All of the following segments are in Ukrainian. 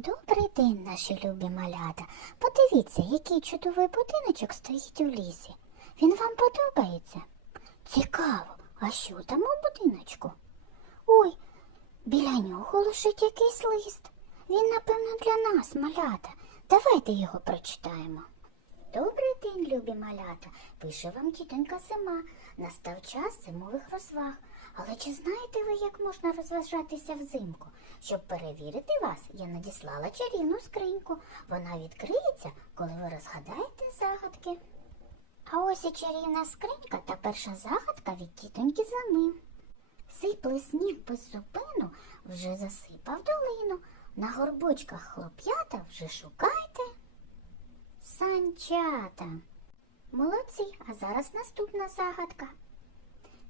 Добрий день, наші любі малята. Подивіться, який чудовий будиночок стоїть у лісі. Він вам подобається? Цікаво, а що там у будиночку? Ой, біля нього лежить якийсь лист. Він, напевно, для нас, малята. Давайте його прочитаємо. День, любі малята. Пише вам тітонька зима. Настав час зимових розваг. Але чи знаєте ви, як можна розважатися взимку? Щоб перевірити вас, я надіслала чарівну скриньку. Вона відкриється, коли ви розгадаєте загадки. А ось і чарівна скринька та перша загадка від тітоньки зими. Сипле сніг без зупину, вже засипав долину. На горбочках хлоп'ята вже шукайте. Санчата. Молодці, а зараз наступна загадка.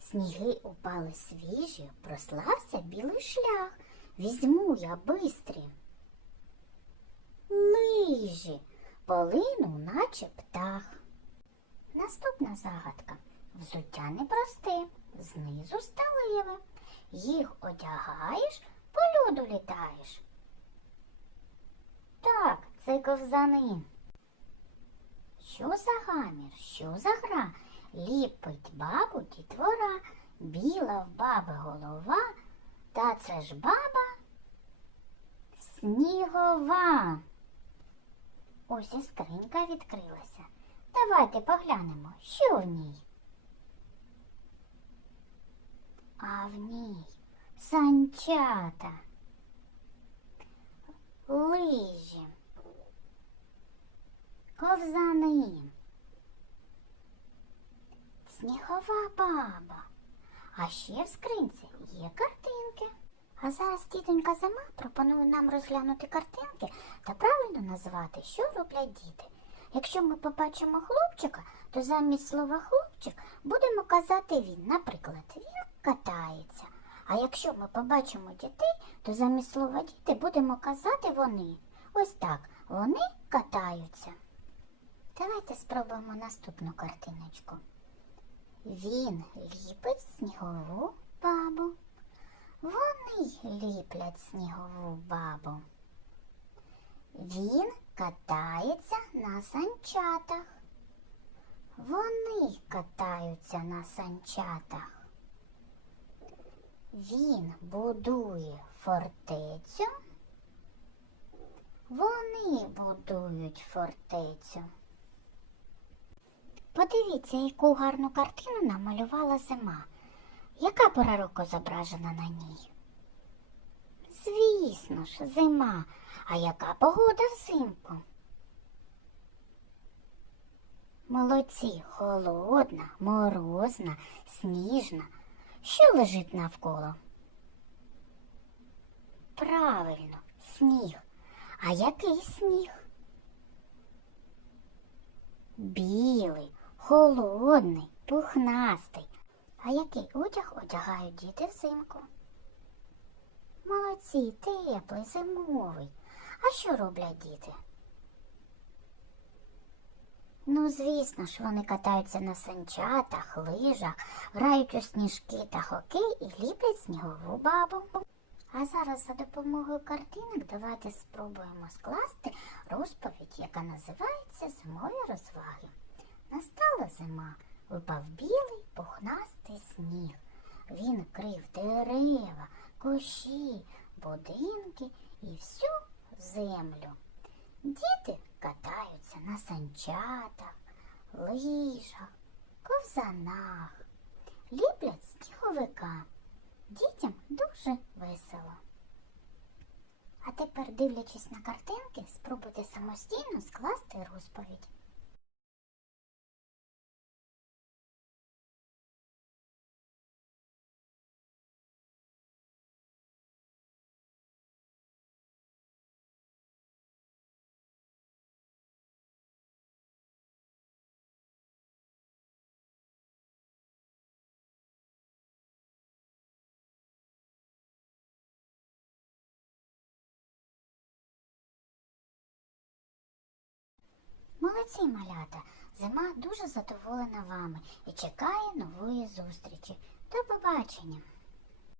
Сніги упали свіжі, прослався білий шлях. Візьму я бистрі. Лижі, полину, наче птах. Наступна загадка. Взуття непросте, знизу сталеве. Їх одягаєш, по льоду літаєш. Так, це ковзани. Що за гамір, що за гра? Ліпить бабу дітвора, біла в баби голова, та це ж баба снігова. Ось і скринька відкрилася. Давайте поглянемо, що в ній. А в ній санчата, лижі, ковзани, снігова баба. А ще в скринці є картинки. А зараз тітонька зима пропонує нам розглянути картинки та правильно назвати, що роблять діти. Якщо ми побачимо хлопчика, то замість слова хлопчик будемо казати він. Наприклад, він катається. А якщо ми побачимо дітей, то замість слова діти будемо казати вони. Ось так, вони катаються. Давайте спробуємо наступну картиночку. Він ліпить снігову бабу. Вони ліплять снігову бабу. Він катається на санчатах. Вони катаються на санчатах. Він будує фортецю. Вони будують фортецю. Подивіться, яку гарну картину намалювала зима. Яка пора року зображена на ній? Звісно ж, зима. А яка погода взимку? Молодці, холодна, морозна, сніжна. Що лежить навколо? Правильно, сніг. А який сніг? Білий, холодний, пухнастий. А який одяг одягають діти взимку? Молодці, теплий, зимовий. А що роблять діти? Ну, звісно ж, вони катаються на санчатах, лижах, грають у сніжки та хокей і ліплять снігову бабу. А зараз за допомогою картинок давайте спробуємо скласти розповідь, яка називається Зимові розваги. Настала зима, випав білий пухнастий сніг. Він крив дерева, кущі, будинки і всю землю. Діти катаються на санчатах, лижах, ковзанах, ліплять сніговика. Дітям дуже весело. А тепер, дивлячись на картинки, спробуйте самостійно скласти розповідь. Молодці, малята! Зима дуже задоволена вами і чекає нової зустрічі. До побачення!